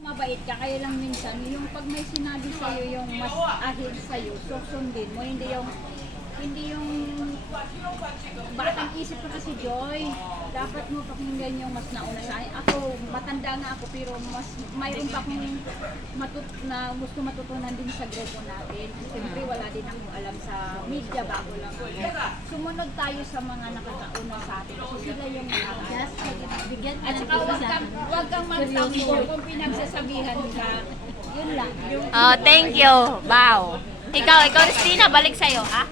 Mabait ka, kaya lang minsan, yung pag may sinabi sa'yo yung mas ahil sa'yo, susundin mo, hindi yung batang isip ka kasi Joy. Dapat mo pakinggan yung mas nauna sa akin. Ako, matanda nga ako, pero mas mayroon pa akong na gusto matutunan din sa grupo natin. Siyempre, wala din akong alam sa media, bago lang ako. Sumunod tayo sa mga nakakauna sa atin. Kasi sila yung nakakalas. At saka wag kang magtampo kung pinagsasabihan ka. Yun lang. Oh, thank you. Wow. Ikaw, Christina, balik sa'yo, ha?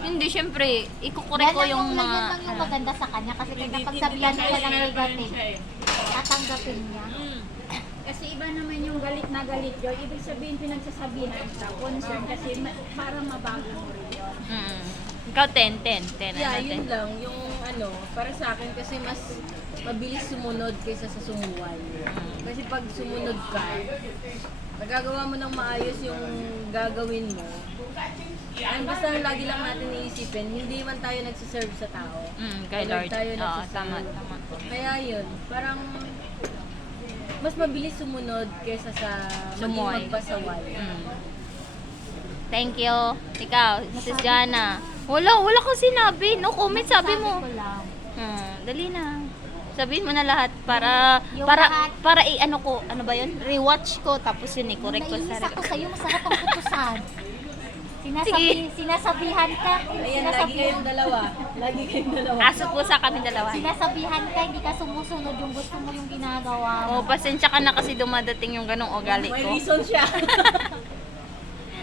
Hindi, syempre, ikukurek ko yung Yun mga... lang yung maganda sa kanya kasi kapag sabihan siya ng negative, tatanggapin niya. Kasi iba naman yung galit na galit yun. Ibig sabihin pinagsasabihan ka, concern kasi para mabago mo rin yun. Ikaw, 10. Yeah, yun lang. Yung para sa akin kasi mas mabilis sumunod kaysa sa sumuway. Kasi pag sumunod ka, nagagawa mo ng maayos yung gagawin mo. Ang basta lagi lang natin iisipin, hindi man tayo nagsiserve sa tao. Kay Lord. Tayo Oo, nagsiserve. tama. Kaya yun, parang mas mabilis sumunod kaysa sa Sumuway. magpasaway. Thank you. Ikaw, Sis Jana. Wala kang sinabi. No comment, sabi mo. Ko lang. Dali na. Sabihin mo na lahat para Yung para lahat. para ano ko, ano ba 'yun? Rewatch ko tapos yun i-correct ko Nainis sa ako sa'yo, masarap ang putusan. Sige. Sinasabihan ka, Ayan, lagi kayong dalawa. Lagi kayong dalawa. Aso po sa kami dalawa. sinasabihan ka, hindi ka sumusunod yung gusto mo yung ginagawa mo. Oh, pasensya ka na kasi dumadating yung ganong ugali May ko. reason siya.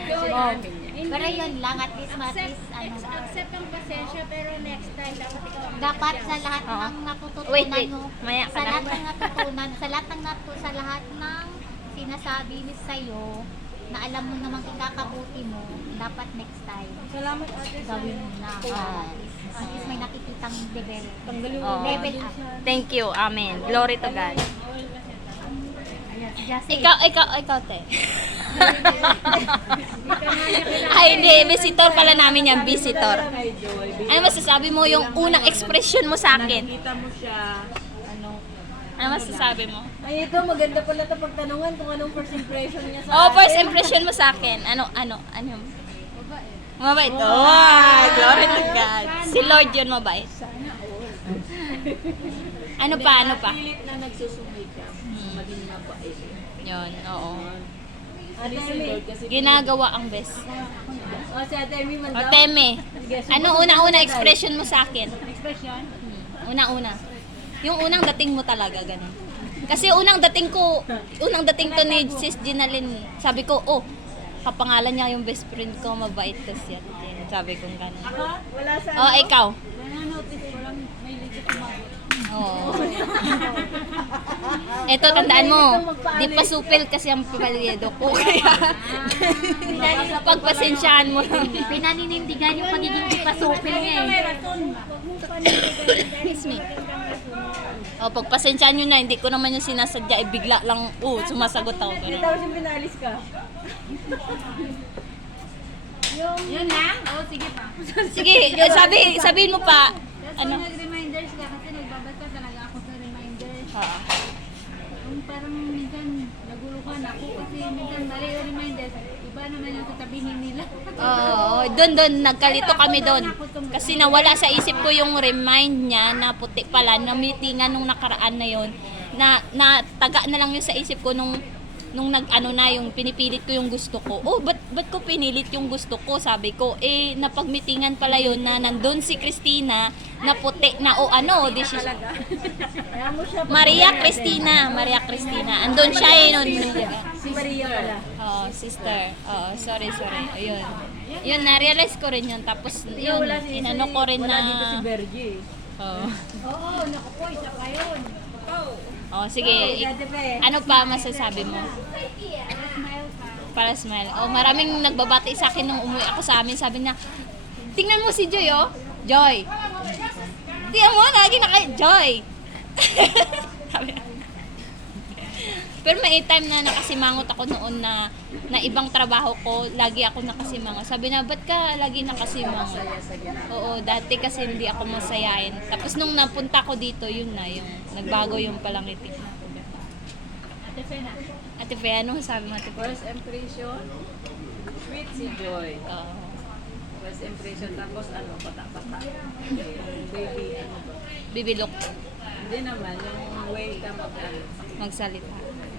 Pero yun lang, at least Accept ang pasensya pero next time dapat ikaw ang dapat sa lahat Oo. ng natututunan Wait. mo, Maya ka sa na. lahat ng natutunan, sa lahat ng sinasabi ni sa'yo, na alam mo namang ikakabuti mo, dapat next time, Salamat ate sa gawin mo na. Oo. At least may nakikitang Tanggalin mo. Oo. level up. Thank you. Amen. Glory to God. Just Ikaw, te. Ay, hindi. Visitor pala namin yan. Visitor. Ano masasabi mo yung unang expression mo sa akin? Nakita mo siya, Ano masasabi mo? Ay, ito, maganda pala ito pagtanungan kung anong first impression niya sa Oh, first akin. impression mo sa akin. Ano? Mabait. Oh, glory to God. Si Lord yun mabait. Ano pa? Pilit na nagsusumay ka. Maging mabait. Yun, oo. Ate Amy. Ginagawa ang best. O, si Ate Amy man O, daw. Teme. Ano una expression mo sa akin? expression. Una. Yung unang dating mo talaga, ganun. Kasi unang dating to ni Sis Ginalyn, sabi ko, oh, kapangalan niya yung best friend ko, mabait tas yan. Sabi ko ganun. Wala sa Oh, ikaw. Nanonotice ko lang may ligit sumagot. Oo. Eto, tandaan mo, di pa supel kasi ang palyedo ko. Kaya, pagpasensyahan mo lang. Pinaninindigan yung pagiging ipasupil niya eh. Excuse me. O, pagpasensyahan nyo na, hindi ko naman yung sinasadya, bigla lang, sumasagot ako. Hindi Ganun. tapos yung pinalis ka. Yun lang? Oo, sige pa. Sige, sabihin mo pa. Ano? Ano? Nag-reminders ka kasi nagbabasa talaga ako sa reminders. Oo. Yung parang minsan naguluhan ako kasi minsan mali yung reminders. Iba naman yung sasabihin nila. Oo, doon nagkalito kami doon. Kasi nawala sa isip ko yung remind niya na puti pala na meetingan nung nakaraan na yon. Na taga na lang yun sa isip ko nung yung pinipilit ko yung gusto ko. Oh, ba't ko pinilit yung gusto ko? Sabi ko, napagmitingan pala yun na nandun si Christina na puti na di siya. Kaya mo siya. Maria Cristina. Andun siya nun. Si Maria pala. Oh, sister. Oh, sorry. Ayun. Yun, na-realize ko rin yun. Tapos, yun, Wala si inano ko rin wala na... dito si Bergie. Oh. Oo, naku po, isa pa yun. Oh, sige. Ano pa masasabi mo? Smile ka. Para smile. Oh, maraming nagbabati sa akin nung umuwi ako sa amin. Sabi niya, tingnan mo si Joy, oh. Joy. Tingnan mo, lagi na kayo. Joy. Sabi niya. Pero may time na nakasimangot ako noon na ibang trabaho ko, lagi ako nakasimangot. Sabi na, ba't ka lagi nakasimangot? Oo, dati kasi hindi ako masayain. Tapos nung napunta ko dito, yun na, yung nagbago yung palangiti. Ate Fe, anong sabi mo, Ate Fe? First impression, sweet si Joy. Oo. First impression, tapos ano, pata-pata. Baby, ano ba? Bibilok. Hindi naman, yung way ka mag-ano. Magsalita.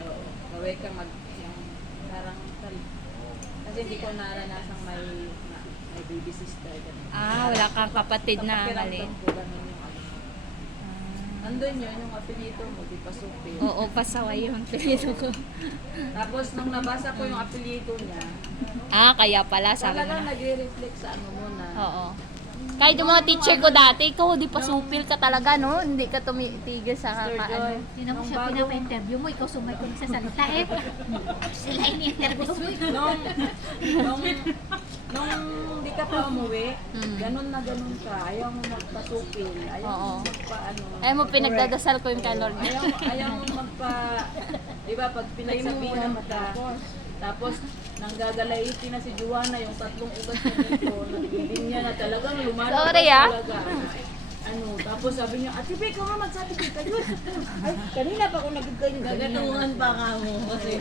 Oo, the way ka yung parang, kasi hindi ko naranasang may baby sister. Ganun. Ah, wala kang kapatid na Pakiramdam mali. ko, ganun yung ano. Andun yun, yung apelyido mo, di pa supil. Oo, pasaway yung apelyido ko. Tapos nung nabasa ko yung apelyido niya, Ah, kaya pala, sabi mo talagang na. nagre-reflect sa ano mo na. Oo. Kahit yung mga teacher ko dati, ikaw di pa supil ka talaga, no? Hindi ka tumitigil sa Sir Joy, kakaano. Yun ako nung siya bagong- pinapa-interview mo, ikaw sumay ko sa salita eh. Sila ini-interview mo. nung di ka pa umuwi, Mm. ganun na ganun ka. Ayaw mo magpasupil. Ayaw Oo. mo magpa-ano. Ayaw mo, pinagdadasal ko yung kay Lord. Ayaw mo magpa... Di ba, pag pinagsabihan ka, tapos nanggagalaiti na si Juana, yung 3 ugat na dito, nagiging niya na talagang lumalabas Sorry, ah. talaga. Ano, tapos sabi niya, Ate Pe, ikaw nga magsabi ka yun. Ay, kanina pa ako nagiging gagatungan pa ka mo. Kasi,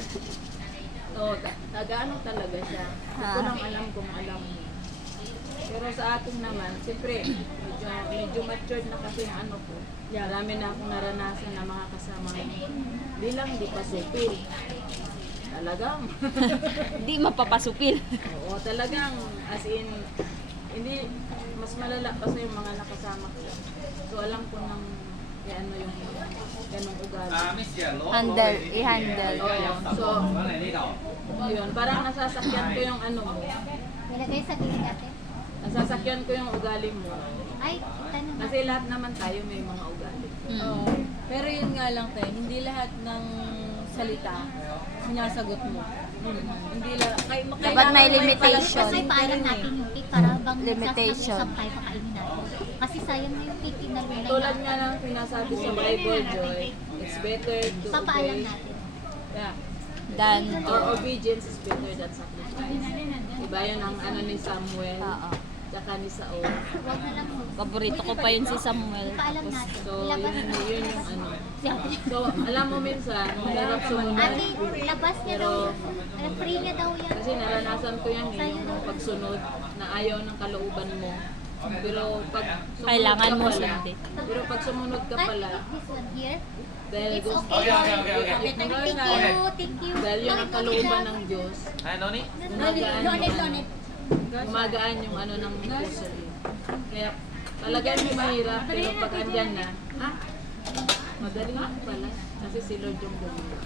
taga-ano talaga siya. Hindi ko nang alam kung alam mo. Pero sa akin naman, siyempre, medyo matured na kasi yung ano ko. Marami na akong naranasan na mga kasama ko. Di lang, di pa supil. Talagang. Hindi mapapasupil. Oo, talagang, as in, hindi, mas malala pa sa yung mga nakasama ko. So, alam ko nang, ano yung, ganong ugali. Handle, i-handle. Oo, so, yun, parang nasasakyan ko yung ano mo. Nilagay sa gilid ate. Nasasakyan ko yung ugali mo. Ay, tanong na. Kasi lahat naman tayo may mga ugali. Mm. Pero yun nga lang tayo, hindi lahat ng salita sinasagot mo. Hindi lang, Dapat may limitation. Kasi paalam natin yung cake para bang Limitation. nagsasap tayo kakainin natin. Kasi sayang na yung cake na lunay Tulad nga lang sinasabi sa Bible, Joy, it's better to Papaalam obey. natin. Yeah. Dan. Or obedience is better than sacrifice. Diba yun ang ano ni Samuel, Oo. tsaka ni Saul. Huwag na lang mo. Paborito ko pa yun si Samuel. Paalam Tapos, natin. So, Ilabas yun, mo. yun yung ano. Si ate. So, alam mo minsan, mahirap sumunod. Ate, labas niya daw. Free niya daw yan. Kasi naranasan ko yan yung pagsunod na ayaw ng kalooban mo. Pero pag sumunod Kailangan ka mo pala, sundin. pero pag sumunod ka Ay, pala, this one here. dahil It's gusto, okay. Thank you. Thank you. dahil yun ang kalooban ng Diyos, gumagaan yung ano ng puso niyo. Kaya talagang may mahirap, pero pag andyan na, madali lang pala. Kasi si Lord yung gumawa.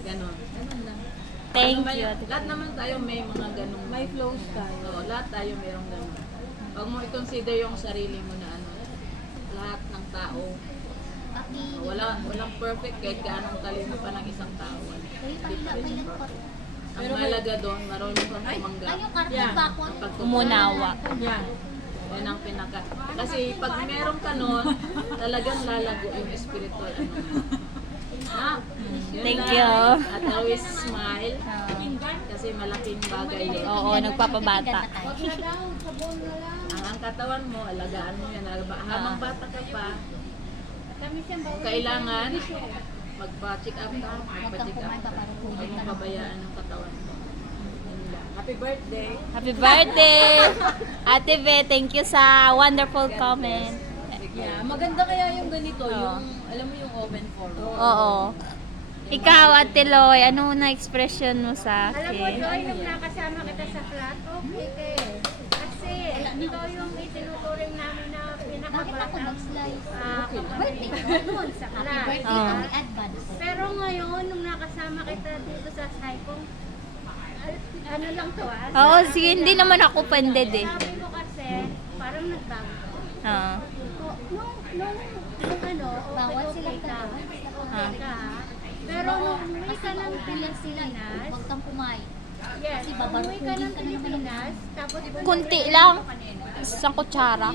Ganon. Ganon lang. Thank Ano ba you. yun? Lahat naman tayo may mga ganong. may flows tayo. Oo, lahat tayo mayroong ganon. Huwag mo i-consider yung sarili mo na ano, lahat ng tao. Walang perfect kahit gaanong talino pa ng isang tao. Hindi pa rin siya perfect. Ang mahalaga doon, marunong kang tumanggap. Ay, yung karton ba ako? Umunawa. Yan. Yan ang pinaka. Kasi pag meron ka nun, talagang lalago yung spiritual. Ano. Ha? Yun Thank lang. you. At always smile. Kasi malaking bagay yun. Oo, nagpapabata. Ang katawan mo, alagaan mo yan. Habang bata ka pa, kailangan magpa-check up ka. Magpa-check up ka. Huwag mong pabayaan ang katawan mo. Yun lang. Happy birthday! Happy birthday! Ate Ve, thank you sa wonderful comment. Yeah, maganda kaya yung ganito, yung, alam mo yung open forum. Oo. Ikaw, Ate Loy, ano na expression mo sa Alam mo, akin? Joy, nung nakasama kita sa flat, okay ka eh. Kasi ito yung itinuturing namin na Bakit ako pinakabata nag-slice? birthday ko noon sa Happy flat. birthday Oo. kami advance. Pero ngayon, nung nakasama kita dito sa Saipong, ano lang to Oo, sige, hindi naman ako offended eh. Sabi ko kasi, parang nagbago. Oo. Nung ano, Bawal okay silang ka. dalawa. Okay ka. Pero nung umuwi ka ng Pilipinas, Huwag kang kumain. yes, Kasi nung umuwi ka ng babarukugin ka naman. Pilipinas, tapos Kunti lang. Isang kutsara.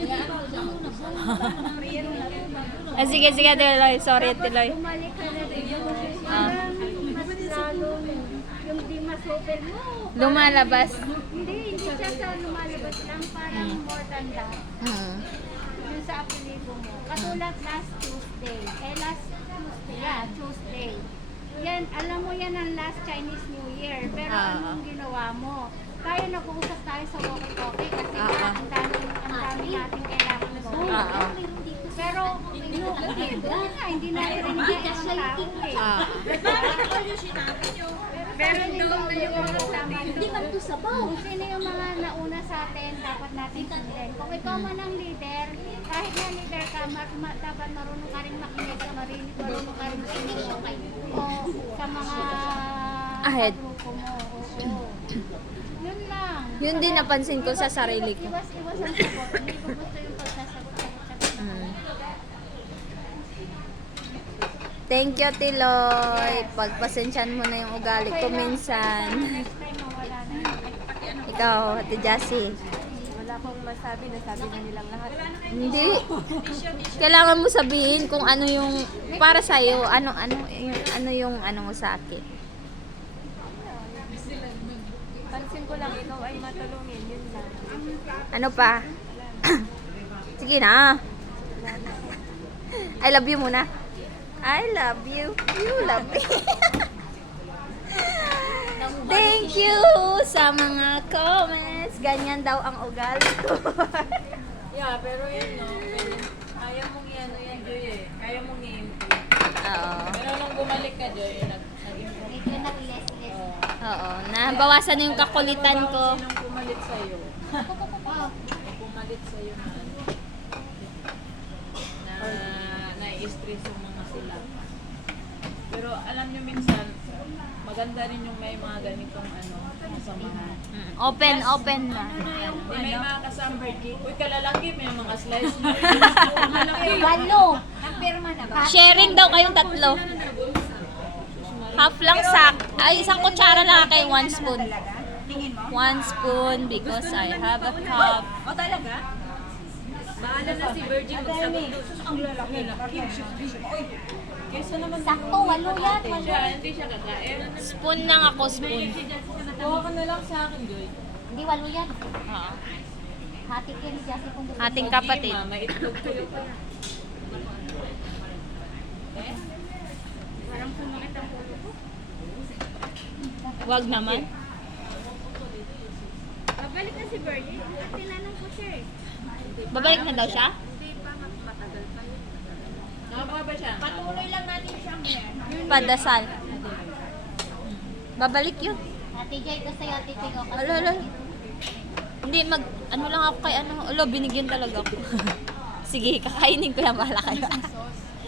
Sige, sige, Ate Loy. Sorry, Ate Loy. bumalik ka na dito, Ah. parang mas lalo yung di masupil mo. Lumalabas. Hindi siya sa lumalabas lang, parang more than that. Hmm. Yung sa apelido mo. Katulad last Tuesday. Tuesday. yan, alam mo yan ang last Chinese New Year. Pero anong ginawa mo? Tayo nag-uusap tayo sa walkie-talkie kasi nga, ang dami natin kailangan gawin. Pero, hindi naririnig ang tao eh. Pero doon na yung mga tama doon. Kung sino yung mga nauna sa atin, dapat natin sundin. Kung ikaw man ang leader, kahit na leader ka, dapat marunong ka rin makinig, marunong ka rin makinig o sa mga Ahead. grupo mo. Oo. Yun lang. Yun din napansin ko sa sarili ko. Iwas ang sagot. Hindi ko gusto yung pagsasagot. Thank you, Tiloy. Pagpasensyan mo na yung ugali ko minsan. Next time, mawala na yun. Ikaw, Ate Jassy. Wala akong masabi, nasabi na nilang lahat. Hindi. Kailangan mo sabihin kung ano yung para sa iyo, ano yung ano mo sa akin. Pansin ko lang, ikaw ay matulungin, yun lang. Ano pa? Sige na. I love you muna. I love you. You love me. Thank you sa mga comments. Ganyan daw ang ugali ko. Yeah, pero yun, no, kaya mong i-ano yan, Joy eh. Kaya mong i-improve. Oo. Pero nung bumalik ka, Joy, nag-improve. Medyo nag-less-less. Oo. Nabawasan na yung kakulitan ko. Sinong pumalit sa'yo? Oh, Pumalit sa'yo na ano? Na nai-stress yung mga sila. Pero alam nyo minsan, maganda rin yung may mga ganitong ano, kasamahan. Open na. Di may mga kasama, uy kalalaki, may mga slice mo. walo. Sharing daw kayong tatlo. Half lang ay isang kutsara lang kay 1 spoon. 1 spoon because I have a cup. O talaga? Bahala na si Virgin magsagot doon. Ang lalaki. Kesa naman Sakto, walo yan. siya, hindi siya kakain. Spoon lang ako, spoon. Kuha ka na lang sa akin, Joy. Hindi, walo yan. Oo. Hati kayo ni Jassy kung gusto. Ating kapatid. Ma, may itlog ko yung Wag naman. Babalik na si Virgin. Tinanong ko siya eh. Babalik na daw siya? Nakapa ba siya? Patuloy lang natin siyang yan. Padasal. Babalik yun. Ate Jay, ko sa'yo, Ate Jay, ako. Alo. Hindi, ano lang ako kay alo, binigyan talaga ako. Sige, kakainin ko lang, bahala kayo.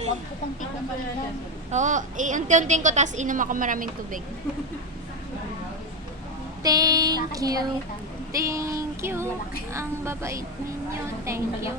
Huwag ko kong tikong balikan. Oo, unti-unting ko, tapos inom ako maraming tubig. Thank you. Thank you. Ang babait ninyo. Thank you.